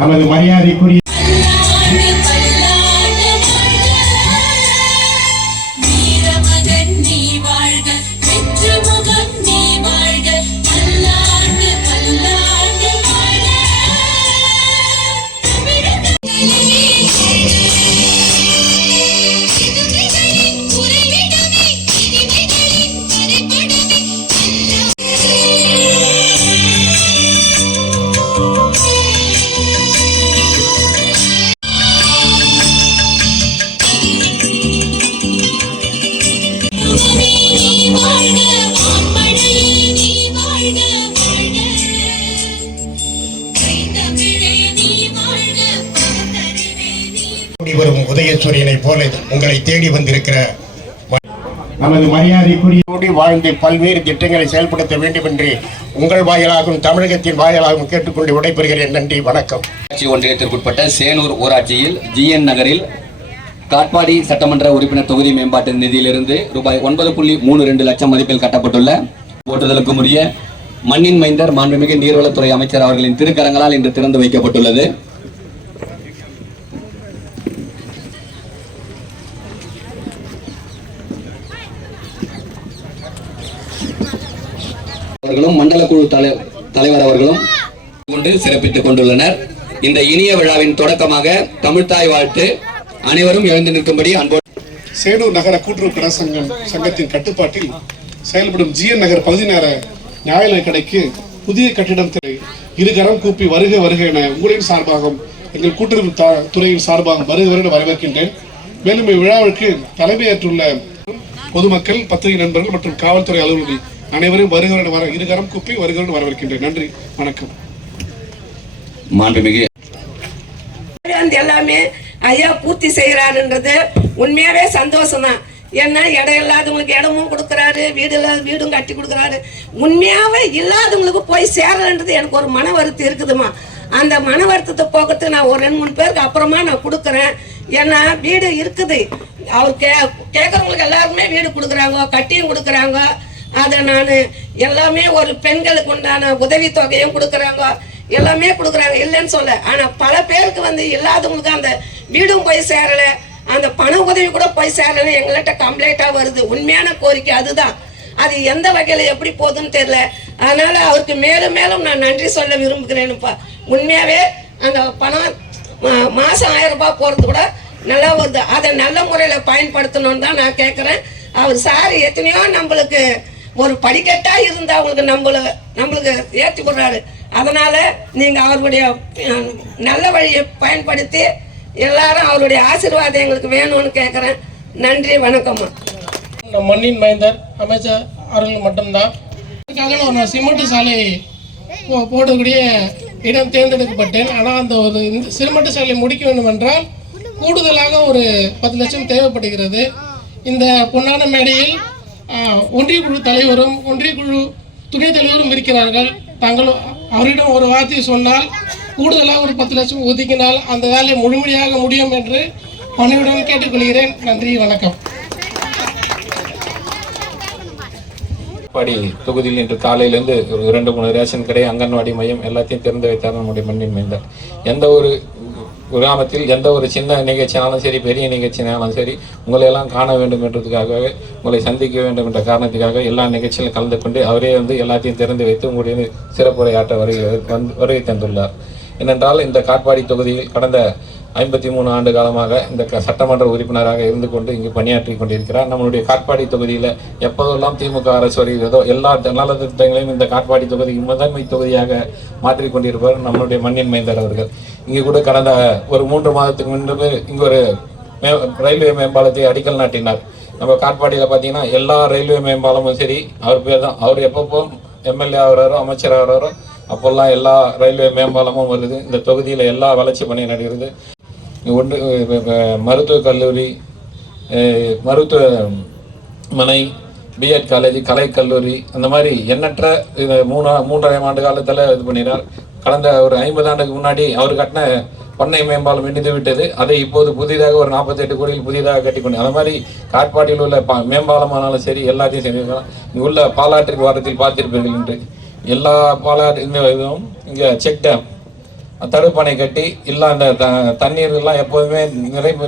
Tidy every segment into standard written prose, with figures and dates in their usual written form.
நமது மரியாதைக்குரிய வரும் உதயசூரியனை போல உங்களை தேடி வந்திருக்கிற நமது மரியாதைக்குரிய வாழ்ந்து பல்வேறு திட்டங்களை செயல்படுத்த வேண்டும் என்று உங்கள் வாயிலாகவும் தமிழகத்தின் வாயிலாகவும் கேட்டுக்கொண்டு விடைபெறுகிறேன். நன்றி, வணக்கம். ஒன்றியத்திற்குட்பட்ட சேனூர் ஊராட்சியில் GN நகரில் காட்பாடி சட்டமன்ற உறுப்பினர் தொகுதி மேம்பாட்டு நிதியிலிருந்து ரூபாய் 9.32 லட்சம் மதிப்பில் கட்டப்பட்டுள்ள போற்றுதலுக்கு உரிய மண்ணின் மைந்தர் மாண்புமிகு நீர்வளத்துறை அமைச்சர் அவர்களின் திருக்கரங்களால் இன்று திறந்து வைக்கப்பட்டுள்ளது. அவர்களும் மண்டல குழு தலைவர் அவர்களும் கொண்டு சிறப்பித்துக் கொண்டுள்ளனர். இந்த இனிய விழாவின் தொடக்கமாக தமிழ்தாய் வாழ்த்து அனைவரும் எழுந்து நிற்கும்படி அன்போடு. சேனூர் நகர கூட்டுறவு கடன் சங்கத்தின் கட்டுப்பாட்டில் செயல்படும் GN நகர் பகுதி நேர நியாய கடைக்கு புதிய கட்டிடம் இருகரம் கூப்பி வருக வருக என உங்களின் சார்பாகவும் எங்கள் கூட்டுறவு துறையின் சார்பாகவும் வருக வருக வரவேற்கின்றேன். மேலும் இவ்விழாவிற்கு தலைமையேற்றுள்ள பொதுமக்கள், பத்திரிகை நண்பர்கள் மற்றும் காவல்துறை அலுவலர்கள் அனைவரும் வருகிறோடு வர இருகரம் கூப்பி வருகிறோடு வரவேற்கின்றேன். நன்றி, வணக்கம். மாண்புமிகு எல்லாமே ஐயா பூர்த்தி செய்யறாருன்றது உண்மையாவே சந்தோஷம் தான். ஏன்னா இடம் இல்லாதவங்களுக்கு இடமும் கொடுக்குறாரு, வீடும் கட்டி கொடுக்குறாரு. உண்மையாவே இல்லாதவங்களுக்கு போய் சேரன்றது எனக்கு ஒரு மன வருத்தம் இருக்குதுமா. அந்த மன வருத்தத்தை போக்குறதுக்கு நான் ஒரு 2-3 பேருக்கு அப்புறமா நான் கொடுக்குறேன். ஏன்னா வீடு இருக்குது, அவர் கேட்கறவங்களுக்கு எல்லாருக்குமே வீடு கொடுக்குறாங்க, கட்டியும் கொடுக்குறாங்க. அதை நான் எல்லாமே ஒரு பெண்களுக்கு உண்டான உதவி தொகையும் கொடுக்குறாங்க, எல்லாமே கொடுக்குறாங்க, இல்லைன்னு சொல்ல. ஆனால் பல பேருக்கு இல்லாதவங்களுக்கு அந்த வீடும் போய் சேரலை, அந்த பண உதவி கூட போய் சேரலை, எங்கள்கிட்ட கம்ப்ளைண்ட்டாக வருது. உண்மையான கோரிக்கை அதுதான். அது எந்த வகையில் எப்படி போகுதுன்னு தெரியல. அதனால அவருக்கு மேலும் மேலும் நான் நன்றி சொல்ல விரும்புகிறேன்ப்பா. உண்மையாகவே அந்த பணம் மாதம் 1000 ரூபாய் போகிறது கூட நல்லா வருது. அதை நல்ல முறையில் பயன்படுத்தணும்னு தான் நான் கேட்குறேன். அவர் சார் எத்தனையோ நம்மளுக்கு ஒரு படிக்கட்டா இருந்தா அவங்களுக்கு நம்மளுக்கு ஏற்றி கொடுறாரு. அதனால நீங்க அவருடைய நல்ல வழியை பயன்படுத்தி எல்லாரும் அவருடைய ஆசீர்வாதம் எங்களுக்கு வேணும்னு கேட்கிறேன். நன்றி, வணக்கம். மண்ணின் மைந்தர் அமைச்சர் அவர்கள் மட்டும்தான் நான் சிமெண்ட் சாலை போடக்கூடிய இடம் தேர்ந்தெடுக்கப்பட்டேன். ஆனால் அந்த ஒரு சிமெண்ட் சாலை முடிக்க வேண்டும் என்றால் கூடுதலாக ஒரு 10 லட்சம் தேவைப்படுகிறது. இந்த பொன்னான மேடையில் ஒன்றிய குழு தலைவரும் ஒன்றிய குழு துணைத் தலைவரும் இருக்கிறார்கள். தாங்கள் அவரிடம் ஒரு வார்த்தை சொன்னால் கூடுதலாக ஒரு 10 லட்சம் ஒதுக்கினால் அந்த வேலையை முழுமையாக முடியும் என்று பணியுடன் கேட்டுக்கொள்கிறேன். நன்றி, வணக்கம். காட்பாடி தொகுதியில் இன்று காலையிலேருந்து ஒரு 2-3 ரேஷன் கடை, அங்கன்வாடி மையம் எல்லாத்தையும் திறந்து வைத்தார் நம்முடைய மண்ணின் மைந்தர். எந்த ஒரு கிராமத்தில் எந்த ஒரு சின்ன நிகழ்ச்சினாலும் சரி, பெரிய நிகழ்ச்சினாலும் சரி, உங்களை எல்லாம் காண வேண்டும் என்றதுக்காகவே, உங்களை சந்திக்க வேண்டும் என்ற காரணத்துக்காக எல்லா நிகழ்ச்சியிலும் கலந்து கொண்டு அவரே எல்லாத்தையும் திறந்து வைத்து உங்களுடைய சிறப்புரையாற்ற வருகை தந்துள்ளார். ஏனென்றால் இந்த காட்பாடி தொகுதியில் கடந்த 53 ஆண்டு காலமாக இந்த சட்டமன்ற உறுப்பினராக இருந்து கொண்டு இங்கு பணியாற்றி கொண்டிருக்கிறார். நம்மளுடைய காட்பாடி தொகுதியில் எப்போதெல்லாம் திமுக அரசு வருகிறதோ எல்லா நல திட்டங்களையும் இந்த காட்பாடி தொகுதிக்கு முதன்மை தொகுதியாக மாற்றிக் கொண்டிருப்பவர் நம்மளுடைய மண்ணின் மைந்தர் அவர்கள். இங்கு கூட கடந்த ஒரு 3 மாதத்துக்கு முன்பு இங்கு ஒரு ரயில்வே மேம்பாலத்தை அடிக்கல் நாட்டினார். நம்ம காட்பாடியில் பார்த்தீங்கன்னா எல்லா ரயில்வே மேம்பாலமும் சரி அவர் பேர் தான். அவர் எப்பப்போ எம்எல்ஏ ஆகிறாரோ, அமைச்சர் ஆகிறாரோ அப்போல்லாம் எல்லா ரயில்வே மேம்பாலமும் வருது. இந்த தொகுதியில் எல்லா வளர்ச்சி பணியும் நடக்கிறது. மருத்துவக் கல்லூரி, மருத்துவமனை, பிஎட் காலேஜ், கலைக்கல்லூரி, அந்த மாதிரி எண்ணற்ற 3.5 ஆண்டு காலத்தில் இது பண்ணினார். கடந்த ஒரு 50 ஆண்டுக்கு முன்னாடி அவர் கட்டின பண்ணை மேம்பாலம் இடிந்து விட்டது. அதை இப்போது புதிதாக ஒரு 48 கோடியில் புதிதாக கட்டிக்கொண்டு, அந்த மாதிரி காட்பாடியில் உள்ள மேம்பாலமானாலும் சரி எல்லாத்தையும் செஞ்சிருக்கலாம். இங்கே உள்ள பாலாற்றின் வாரத்தில் பார்த்திருப்பீர்கள் என்று எல்லா பாலாற்று இதுவும் இங்கே செக் டேம் தடுப்பணை கட்டி இல்லை அந்த தண்ணீர் எல்லாம் எப்போதுமே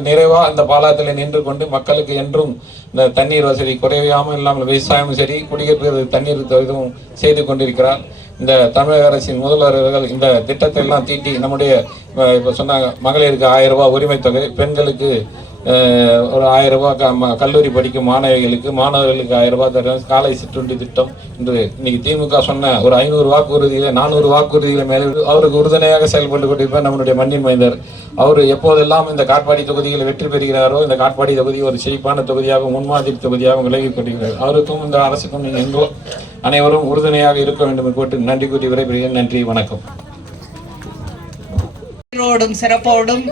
நிறைவாக அந்த பாலாத்தில் நின்று கொண்டு மக்களுக்கு என்றும் இந்த தண்ணீர் வசதி குறையாமல் இல்லாமல் விவசாயமும் சரி குடிக்கிறது தண்ணீர் இதுவும் செய்து கொண்டிருக்கிறார். இந்த தமிழக அரசின் முதல்வர்கள் இந்த திட்டத்தை எல்லாம் தீட்டி நம்முடைய இப்போ சொன்னாங்க மகளிருக்கு 1000 ரூபாய் உரிமை தொகை, பெண்களுக்கு ஒரு 1000 ரூபாய் கல்லூரி படிக்கும் மாணவிகளுக்கு மாணவர்களுக்கு 1000 ரூபாய் தரும் காலை சிற்றுண்டி திட்டம் என்று இன்னைக்கு திமுக சொன்ன ஒரு 500 வாக்குறுதியில 400 வாக்குறுதிகளை மேலே அவருக்கு உறுதுணையாக செயல்பட்டு கொண்டிருப்பார் நம்முடைய மண்ணின் மைந்தர். அவர் எப்போதெல்லாம் இந்த காட்பாடி தொகுதியில் வெற்றி பெறுகிறாரோ இந்த காட்பாடி தொகுதி ஒரு செழிப்பான தொகுதியாக முன்மாதிரி தொகுதியாக விலகி கொண்டிருக்கிறார். அவருக்கும் இந்த அரசுக்கும் நீங்கள் எங்கோ அனைவரும் உறுதுணையாக இருக்க வேண்டும் என்று போட்டு நன்றி கூறி விடைபெறுகிறேன். நன்றி, வணக்கம். சிறப்போடும்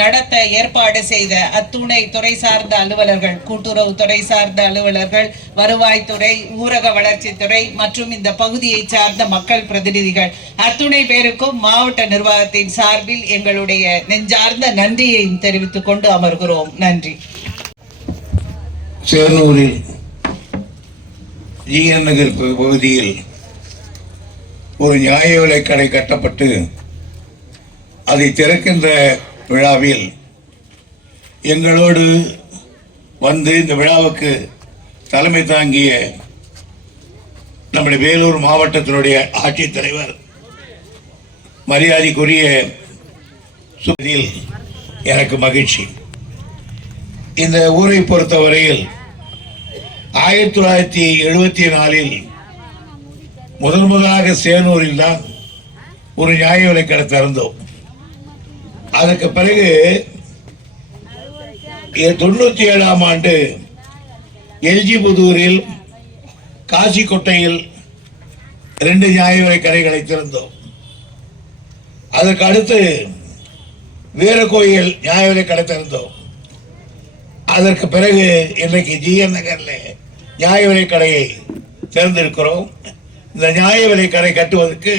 நடத்த ஏற்பாடு செய்த அத்துணை துறை சார்ந்த அலுவலர்கள், கூட்டுறவு துறை சார்ந்த அலுவலர்கள், வருவாய்த்துறை, ஊரக வளர்ச்சித்துறை மற்றும் இந்த பகுதியை சார்ந்த மக்கள் பிரதிநிதிகள் அத்துணை பேருக்கும் மாவட்ட நிர்வாகத்தின் சார்பில் எங்களுடைய நெஞ்சார்ந்த நன்றியை தெரிவித்துக் கொண்டு அமர்கிறோம். நன்றி. சேனூரில் ஜிஎன் நகர் பகுதியில் ஒரு நியாய விலைக் கடை கட்டப்பட்டு அதை திறக்கின்ற விழாவில் எங்களோடு வந்து இந்த விழாவுக்கு தலைமை தாங்கிய நம்முடைய வேலூர் மாவட்டத்தினுடைய ஆட்சித்தலைவர் மரியாதைக்குரிய சுதில் எனக்கு மகிழ்ச்சி. இந்த ஊரை பொறுத்தவரையில் 1974 முதலாக சேனூரில் தான் ஒரு நியாய விலைக் கடை திறந்தோம். அதற்கு பிறகு 97ஆம் ஆண்டு எல்ஜி புதூரில், காசிக்கோட்டையில் 2 நியாய விலைக் கடைகளை திறந்தோம். அதற்கு அடுத்து வீரகோயில் நியாய விலைக் கடை திறந்தோம். அதற்கு பிறகு இன்றைக்கு ஜிஎன் நகர்ல நியாய விலைக் கடையை திறந்திருக்கிறோம். இந்த நியாய விலைக் கடை கட்டுவதற்கு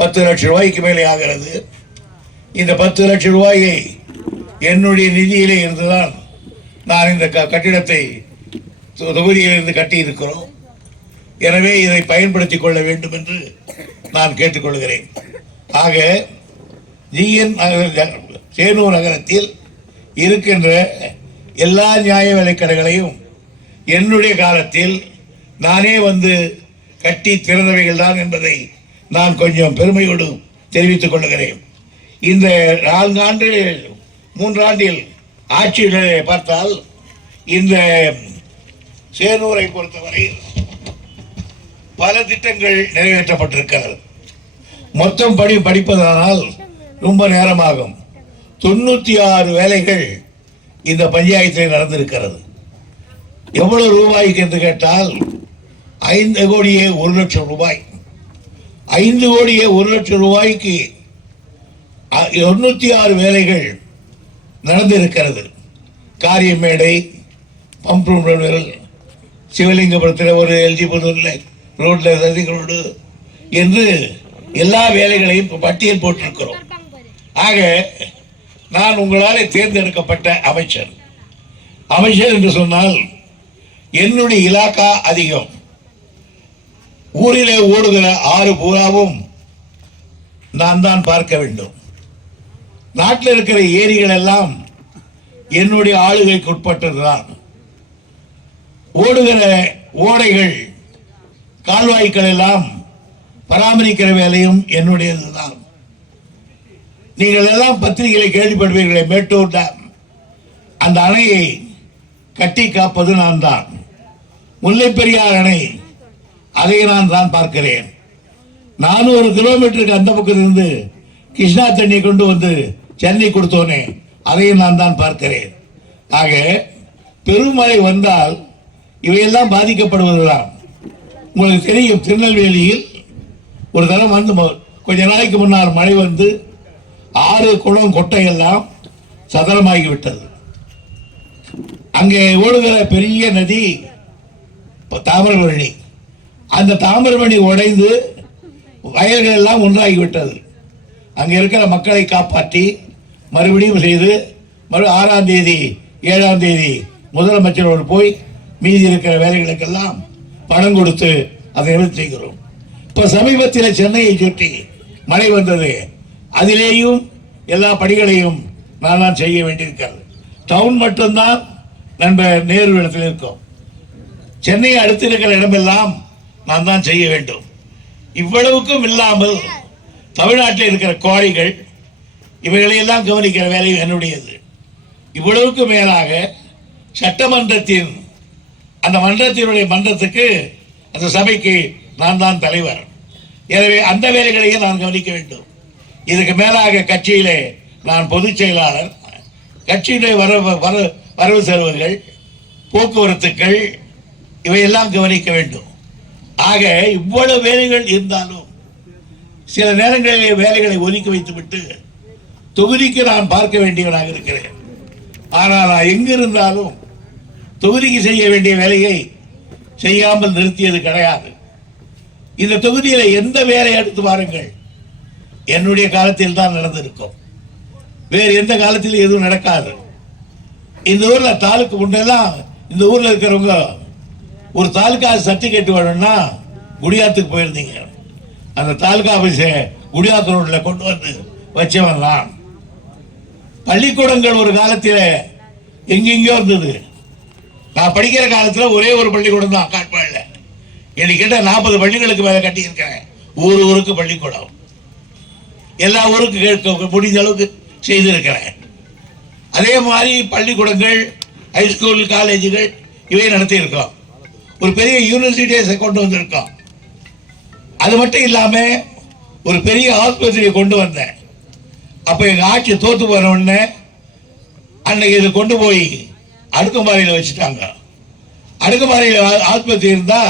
10 லட்சம் ரூபாய்க்கு மேலே ஆகிறது. இந்த 10 லட்சம் ரூபாயை என்னுடைய நிதியிலே இருந்துதான் நான் இந்த கட்டிடத்தை தொகுதியிலிருந்து கட்டி இருக்கிறோம். எனவே இதை பயன்படுத்திக் கொள்ள வேண்டும் என்று நான் கேட்டுக்கொள்கிறேன். ஆக ஜிஎன் சேனூர் நகரத்தில் இருக்கின்ற எல்லா நியாய விலைக் கடைகளையும் என்னுடைய காலத்தில் நானே வந்து கட்டி திறந்தவைகள் தான் என்பதை நான் கொஞ்சம் பெருமையோடு தெரிவித்துக் கொள்கிறேன். இந்த 4 ஆண்டு 3 ஆண்டில் ஆட்சியில் பார்த்தால் இந்த சேனூரை பொறுத்தவரை பல திட்டங்கள் நிறைவேற்றப்பட்டிருக்கிறது. மொத்தம் படிப்பதனால் ரொம்ப நேரமாகும். 96 வேலைகள் இந்த பஞ்சாயத்தில் நடந்திருக்கிறது. எவ்வளவு ரூபாய்க்கு என்று கேட்டால் 5 கோடியே 1 லட்சம் ரூபாய். 5 கோடியே 1 லட்சம் ரூபாய்க்கு 96 வேலைகள் நடந்திருக்கிறது. காரியமேடை, பம்ப் ரூம், சிவலிங்கபுரத்தில் ஒரு எல்ஜி புதூரில் ரோட்ல ரோடு என்று எல்லா வேலைகளையும் பட்டியல் போட்டிருக்கிறோம். ஆக நான் உங்களால் தேர்ந்தெடுக்கப்பட்ட அமைச்சர் என்று சொன்னால் என்னுடைய இலாக்கா அதிகம். ஊரிலே ஓடுகிற 6 பூராவும் நான் தான் பார்க்க வேண்டும். நாட்டில் இருக்கிற ஏரிகள் எல்லாம் என்னுடைய ஆளுகைக்கு உட்பட்டதுதான். ஓடுகிற ஓடைகள், கால்வாய்கள் எல்லாம் பராமரிக்கிற வேலையும் என்னுடையதுதான். நீங்கள் எல்லாம் பத்திரிகைகளை கேள்விப்படுவீர்களே, மேட்டூர் டேம், அந்த அணையை கட்டி காப்பது நான் தான். முல்லை பெரியார் அணை, அதை நான் தான் பார்க்கிறேன். 400 கிலோமீட்டருக்கு அந்த பக்கத்திலிருந்து கிருஷ்ணா தண்ணி கொண்டு வந்து சென்னை கொடுத்தோனே, அதையும் நான் தான் பார்க்கிறேன். ஆக பெருமழை வந்தால் இவையெல்லாம் பாதிக்கப்படுவதுதான். உங்களுக்கு தெரியும், திருநெல்வேலியில் ஒரு தரம் வந்து கொஞ்ச நாளைக்கு முன்னால் மழை வந்து 6 குளம் கொட்டையெல்லாம் சதலமாகிவிட்டது. அங்கே ஓடுகிற பெரிய நதி தாமிரபரணி. அந்த தாமிரபரணி உடைந்து வயல்கள் எல்லாம் ஒன்றாகிவிட்டது. அங்கே இருக்கிற மக்களை காப்பாற்றி மறுபடியும் செய்து 6ஆம் தேதி 7ஆம் தேதி முதலமைச்சரோடு போய் மீதி இருக்கிற வேலைகளுக்கெல்லாம் பணம் கொடுத்து அதை நிவர்த்தி செய்கிறோம். இப்ப சமீபத்தில் சென்னையை சுற்றி மழை வந்தது. அதிலேயும் எல்லா பணிகளையும் நான் தான் செய்ய வேண்டியிருக்கிறது. டவுன் மட்டும்தான் நண்பர் நேரு இடத்தில் இருக்கும். சென்னையை அடுத்து இருக்கிற இடமெல்லாம் நான் தான் செய்ய வேண்டும். இவ்வளவுக்கும் இல்லாமல் தமிழ்நாட்டில் இருக்கிற குவாரிகள் இவைகளையெல்லாம் கவனிக்கிற வேலை என்னுடையது. இவ்வளவுக்கு மேலாக சட்டமன்றத்தின் அந்த மன்றத்துக்கு அந்த சபைக்கு நான் தான் தலைவர். எனவே அந்த வேலைகளையும் நான் கவனிக்க வேண்டும். இதுக்கு மேலாக கட்சியிலே நான் பொதுச் செயலாளர். கட்சியினுடைய வரவு செலவுகள், போக்குவரத்துக்கள் இவையெல்லாம் கவனிக்க வேண்டும். ஆக இவ்வளவு வேலைகள் இருந்தாலும் சில நேரங்களிலே வேலைகளை ஒதுக்கி வைத்துவிட்டு தொகுதிக்கு நான் பார்க்க வேண்டியவனாக இருக்கிறேன். ஆனால் நான் எங்கிருந்தாலும் தொகுதிக்கு செய்ய வேண்டிய வேலையை செய்யாமல் நிறுத்தியது கிடையாது. இந்த தொகுதியில எந்த வேலையை எடுத்து பாருங்கள், என்னுடைய காலத்தில் தான் நடந்திருக்கும். வேறு எந்த காலத்திலும் எதுவும் நடக்காது. இந்த ஊர்ல தாலுக்கு முன்னெல்லாம் இந்த ஊர்ல இருக்கிறவங்க ஒரு தாலுகா சர்டிபிகேட் வேணும்னா குடியாத்துக்கு போயிருந்தீங்க. அந்த தாலுகா ஆபீஸை குடியாத்து ரோட்ல கொண்டு வந்து வச்சவன் தான். பள்ளிக்கூடங்கள் ஒரு காலத்தில் எங்கெங்கயோ இருந்தது. நான் படிக்கிற காலத்துல ஒரே ஒரு பள்ளிக்கூடம் தான் காட்பாடில். எனக்கு கிட்ட 40 பள்ளிகளுக்கு மேல கட்டி இருக்கிறேன். ஊருக்கு பள்ளிக்கூடம் எல்லா ஊருக்கு முடிஞ்ச அளவுக்கு செய்திருக்கிறேன். அதே மாதிரி பள்ளிக்கூடங்கள், ஹைஸ்கூல், காலேஜுகள் இவை நடத்தி இருக்கோம். ஒரு பெரிய யூனிவர்சிட்டியை கொண்டு வந்திருக்கோம். அது மட்டும் இல்லாம ஒரு பெரிய ஆஸ்பத்திரியை கொண்டு வந்தேன். அப்ப எங்க ஆட்சி தோத்து போன உடனே அன்னைக்கு இதை கொண்டு போய் அடுக்குமாறையில் வச்சுட்டாங்க. அடுக்குமாறையில் ஆஸ்பத்திரி இருந்தா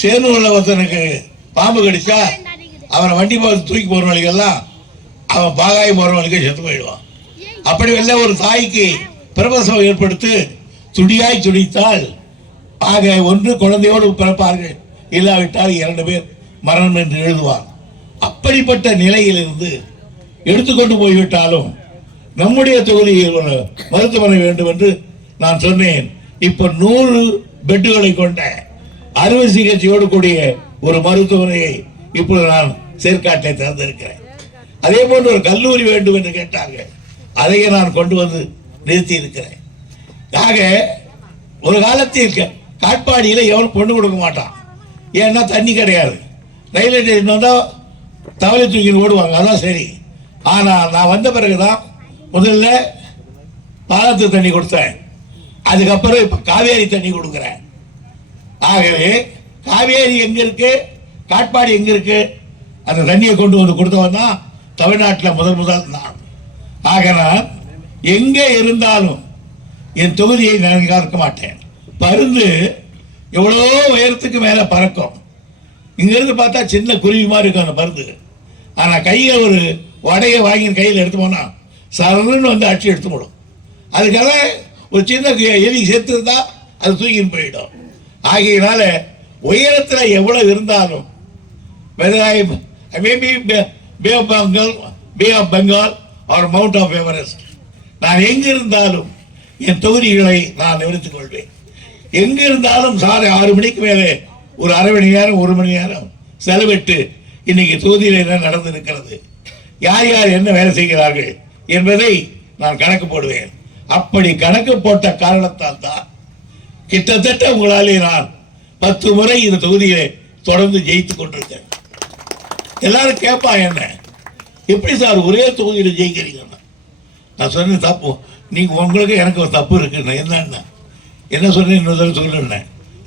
சேனூர்ல ஒருத்தனுக்கு பாம்பு கடிச்சா அவனை வண்டி தூக்கி போறவங்களுக்கெல்லாம் அவன் பாகாய போறவனுக்கு செத்து போயிடுவான். அப்படி இல்லை, ஒரு தாய்க்கு பிரபசம் ஏற்படுத்தி துடியாய் துடித்தால் ஆக ஒன்று குழந்தையோடு பிறப்பார்கள், இல்லாவிட்டால் 2 பேர் மரணம் என்று எழுதுவார். அப்படிப்பட்ட நிலையிலிருந்து எடுத்துக்கொண்டு போய்விட்டாலும் நம்முடைய தொகுதியில் ஒரு மருத்துவமனை வேண்டும் என்று நான் சொன்னேன். இப்ப 100 பெட்டுகளை கொண்ட அறுவை சிகிச்சையோடு கூடிய ஒரு மருத்துவமனையை இப்போது நான் சேர்க்காட்டை திறந்திருக்கிறேன். அதே போன்று ஒரு கல்லூரி வேண்டும் என்று கேட்டார்கள், அதையே நான் கொண்டு வந்து நிறுத்தி இருக்கிறேன். ஆக ஒரு காலத்தில் காட்பாடியில எவனும் பொண்ணு கொடுக்க மாட்டான். ஏன்னா தண்ணி கிடையாது. ரயில்வே ஸ்டேஷன் வந்தா தவளை தூக்கி ஓடுவாங்க, அதான் சரி. ஆனா நான் வந்த பிறகுதான் முதல்ல பாலத்து தண்ணி கொடுத்தேன். அதுக்கப்புறம் இப்ப காவேரி தண்ணி கொடுக்கிறேன். ஆகவே காவேரி எங்க இருக்கு, காட்பாடி எங்க இருக்கு, அந்த தண்ணியை கொண்டு வந்து கொடுத்தவன் தான் தமிழ்நாட்டில் முதல் நான். ஆக நான் எங்க இருந்தாலும் என் தொகுதியை நான் பார்க்க மாட்டேன். பருந்து எவ்வளோ உயரத்துக்கு மேல பறக்கும். இங்க இருந்து பார்த்தா சின்ன குருவி மாதிரி இருக்கும் அந்த பருந்து. ஆனா கையில ஒரு வடையை வாங்கி கையில் எடுத்து போனா சரணுன்னு வந்து அடிச்சு எடுத்து போடும். அதுக்காக ஒரு சின்ன எலி சேர்த்து இருந்தா அது தூக்கின்னு போயிடும். ஆகையினால உயரத்துல எவ்வளவு இருந்தாலும் bay of Bengal or mount of Everest, நான் எங்க இருந்தாலும் என் தொகுதிகளை நான் நிவர்த்திக் கொள்வேன். எங்க இருந்தாலும் சாலை 6 மணிக்கு மேலே ஒரு அரை மணி நேரம் 1 மணி நேரம் செலவிட்டு இன்னைக்கு தொகுதியில் என்ன நடந்திருக்கிறது, யார் யார் என்ன வேலை செய்கிறார்கள் என்பதை நான் கணக்கு போடுவேன். அப்படி கணக்கு போட்ட காரணத்தால் தான் கிட்டத்தட்ட உங்களாலே நான் 10 முறை இந்த தொகுதியிலே தொடர்ந்து ஜெயித்துக் கொண்டிருக்கேன். எல்லாரும் கேட்பா, என்ன எப்படி சார் ஒரே தொகுதியில் ஜெயிக்கிறீங்க? நான் சொன்ன தப்பு, நீங்க உங்களுக்கு எனக்கு ஒரு தப்பு இருக்கு. என்ன சொன்னேன், இன்னொரு சொல்லுன்னேன்.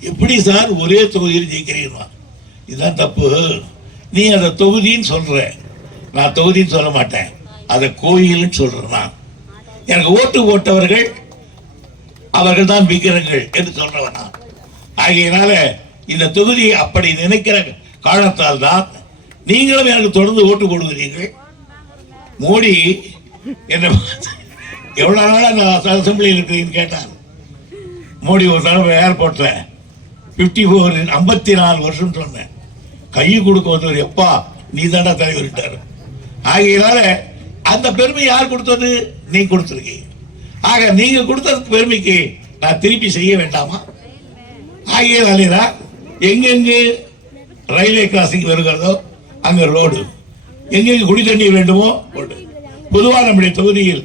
எப்படி சார் ஒரே தொகுதியில் ஜெயிக்கிறீங்க? இதுதான் தப்பு. நீ அதை தொகுதின்னு சொல்ற, நான் தொகுதின்னு சொல்ல மாட்டேன், அதை கோயில்னு சொல்றேன். நான் எனக்கு ஓட்டு போட்டவர்கள் அவர்கள் தான் விக்கிரங்கள் என்று சொல்றவன் நான். ஆகையினால இந்த தொகுதியை அப்படி நினைக்கிற காரணத்தால் தான் நீங்களும் எனக்கு தொடர்ந்து ஓட்டு போடுகிறீர்கள். மோடி என்ன எவ்வளவு நாளா நான் அசம்பிளியில் இருக்கிறீங்கன்னு கேட்டார். மோடி ஒரு தடவை ஏர்போர்ட்ல 54 வருஷம் சொன்னேன். கையை கொடுக்க வந்தவர், எப்பா நீ தாண்டா தலைவர்ட்டாரு. ஆகையினால அந்த பெருமை யார் கொடுத்தது? நீ கொடுத்துருக்கீங்க. ஆக நீங்க கொடுத்ததுக்கு பெருமைக்கு நான் திருப்பி செய்ய வேண்டாமா? ஆகையினாலேதான் எங்கெங்கு ரயில்வே கிராசிங் வருகிறதோ அங்க ரோடு, எங்கெங்க குடி தண்ணீர் வேண்டுமோ போட்டு. பொதுவாக நம்முடைய தொகுதியில்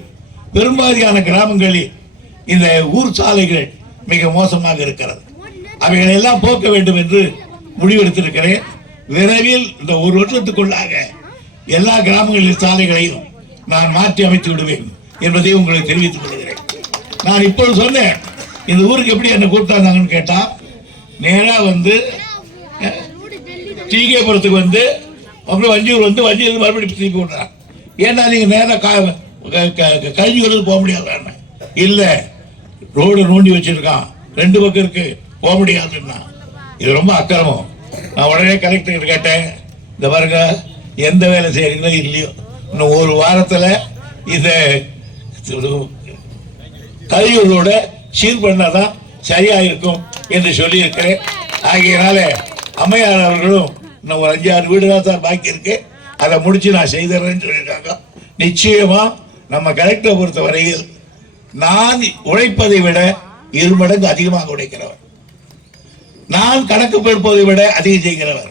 பெரும்பாலான கிராமங்களில் இந்த ஊர் சாலைகள் மிக மோசமாக இருக்கிறது. அவைகளை எல்லாம் போக்க வேண்டும் என்று முடிவெடுத்திருக்கிறேன். விரைவில் இந்த ஒரு வருஷத்துக்குள்ளாக எல்லா கிராமங்களின் சாலைகளையும் நான் மாற்றி அமைத்து விடுவேன் என்பதை உங்களுக்கு தெரிவித்துக் கொள்கிறேன். நான் இப்பொழுது சொன்னேன், இந்த ஊருக்கு எப்படி என்ன கூப்பிட்டாங்கன்னு கேட்டா, நேரா வந்து டிகேபுரத்துக்கு வந்து அப்புறம் வஞ்சியூர் வந்து வஞ்சியூர் மறுபடியும் திருப்பி விடுறான். ஏன்னா நீங்க நேரம் கழிஞ்சு கொண்டு போக முடியாது. இல்ல ரோடு நோண்டி வச்சிருக்கான், 2 பக்கம் இருக்கு, போக முடியாதுன்னா இது ரொம்ப அக்கிரமம். நான் உடனே கலெக்டர் கேட்டேன், இந்த பாருங்க எந்த வேலை செய்யறீங்களோ இல்லையோ இன்னும் ஒரு வாரத்துல இத கழிவுகளோட சீர் பண்ணாதான் சரியா இருக்கும் என்று சொல்லி இருக்கிறேன். ஆகையினால அம்மையார் அவர்களும் இன்னும் ஒரு 5-6 வீடு தான் சார் பாக்கி இருக்கு, அதை முடிச்சு நான் செய்தறேன்னு சொல்லியிருக்காங்க. நிச்சயமா நம்ம கலெக்டரை பொறுத்த வரையில் நான் உழைப்பதை விட 2 மடங்கு அதிகமாக உழைக்கிறவர், நான் கணக்கு எடுப்பதை விட அதிகம் செய்கிறவர்.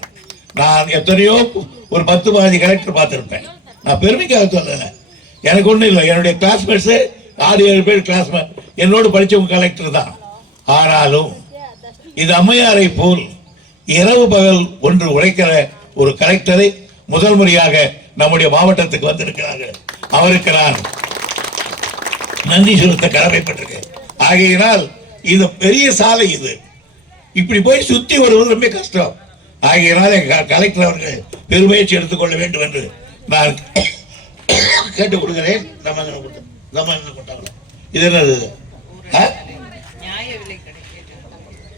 நான் எத்தனையோ ஒரு 10-15 கலெக்டர் பார்த்திருப்பேன். நான் பெருமைக்காக சொல்லல, எனக்கு ஒண்ணும் இல்லை. என்னுடைய கிளாஸ்மேட்ஸ் 6-7 பேர் கிளாஸ்மேட் என்னோடு படிச்சவங்க கலெக்டர் தான். ஆனாலும் இது அம்மையாரை போல் இரவு பகல் ஒன்று உழைக்கிற ஒரு கலெக்டரை முதல் முறையாக நம்முடைய மாவட்டத்துக்கு வந்திருக்கிறார்கள். அவருக்கு நான் நன்றி செலுத்த கடமைப்பட்டிருக்கேன். ஆகையினால் இது பெரிய சாலை, இது இப்படி போய் சுத்தி வருவது ரொம்ப கஷ்டம். ஆகையினால கலெக்டர் அவர்கள் பெருமுயற்சி எடுத்துக்கொள்ள வேண்டும் என்று நான் கேட்டுக் கொடுக்கிறேன். இது என்னது?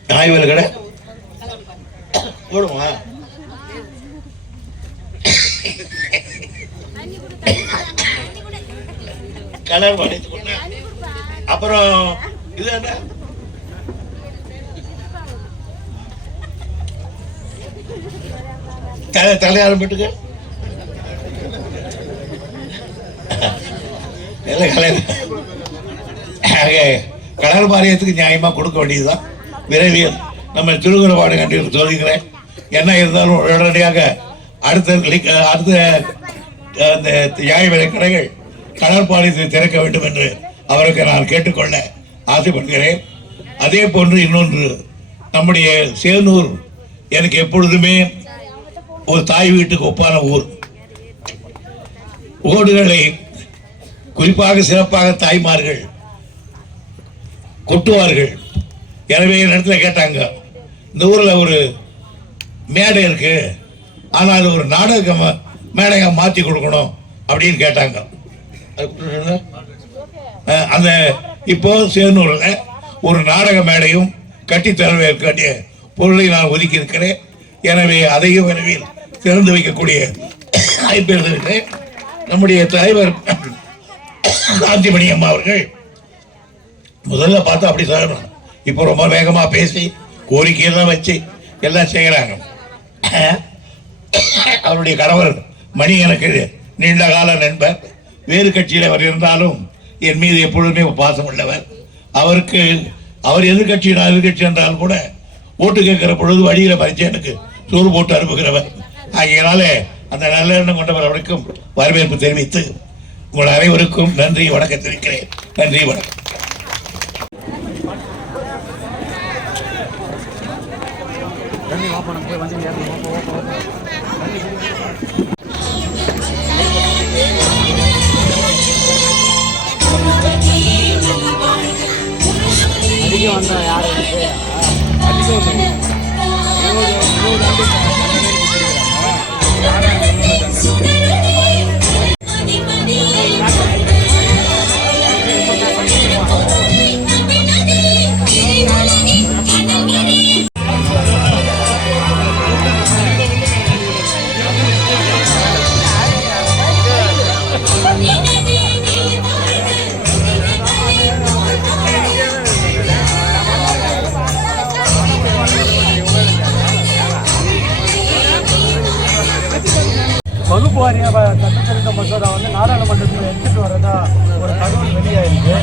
நியாய விலை கடை போடுமா? கலர் அடைத்து கொண்ட அப்புறம் இது என்ன? தலையாரம் பெட்டுக்கு கலர் பாரியத்துக்கு நியாயமா கொடுக்க வேண்டியதுதான். விரைவில் நம்ம திருக்குறவாடு கண்டு சொல்லிக்கிறேன். என்ன இருந்தாலும் உடனடியாக அடுத்த நியாய விலை கடைகள் கடற்பாளையத்தை திறக்க வேண்டும் என்று அவருக்கு நான் கேட்டுக்கொள்ள ஆசைப்படுகிறேன். அதே போன்று இன்னொன்று, நம்முடைய சேனூர் எனக்கு எப்பொழுதுமே ஒரு தாய் வீட்டுக்கு ஒப்பான ஊர். ஓடுகளை குறிப்பாக சிறப்பாக தாய்மார்கள் கொட்டுவார்கள். எனவே இடத்துல கேட்டாங்க, இந்த ஊர்ல ஒரு மேடை இருக்கு, ஆனால் அது ஒரு நாடக மேடையா மாற்றி கொடுக்கணும் அப்படின்னு கேட்டாங்க. அந்த இப்போ சேனூர்ல ஒரு நாடக மேடையும் கட்டித்தரவேற்க பொருளை நான் ஒதுக்கி இருக்கிறேன். எனவே அதையும் விரைவில் திறந்து வைக்கக்கூடிய வாய்ப்பு இருந்திருக்கிறேன். நம்முடைய தலைவர் காந்திமணி அம்மா அவர்கள் முதல்ல பார்த்தா அப்படி சொல்லணும், இப்போ ரொம்ப வேகமா பேசி கோரிக்கையெல்லாம் வச்சு எல்லாம் செய்யறாங்க. அவருடைய கணவர் மணி எனக்கு நீண்ட கால நண்பர். வேறு கட்சியில் அவர் இருந்தாலும் என் மீது எப்பொழுதுமே பாசம் உள்ளவர். அவருக்கு அவர் எதிர்கட்சி நான் எதிர்கட்சி என்றாலும் கூட ஓட்டு கேட்கிற பொழுது வழியில பறிச்சு எனக்கு சோறு போட்டு அனுப்புகிறவர். ஆகையினால அந்த நல்ல எண்ணம் கொண்டவர் அவருக்கும் வரவேற்பு தெரிவித்து உங்கள் அனைவருக்கும் நன்றி வணக்கம் தெரிவிக்கிறேன். நன்றி வணக்கம். வகுப்பு வாரிய சட்டத்திருத்த மசோதா வந்து நாடாளுமன்றத்தில் எடுத்துட்டு வரதா ஒரு தகவல் வெளியாயிருக்கு.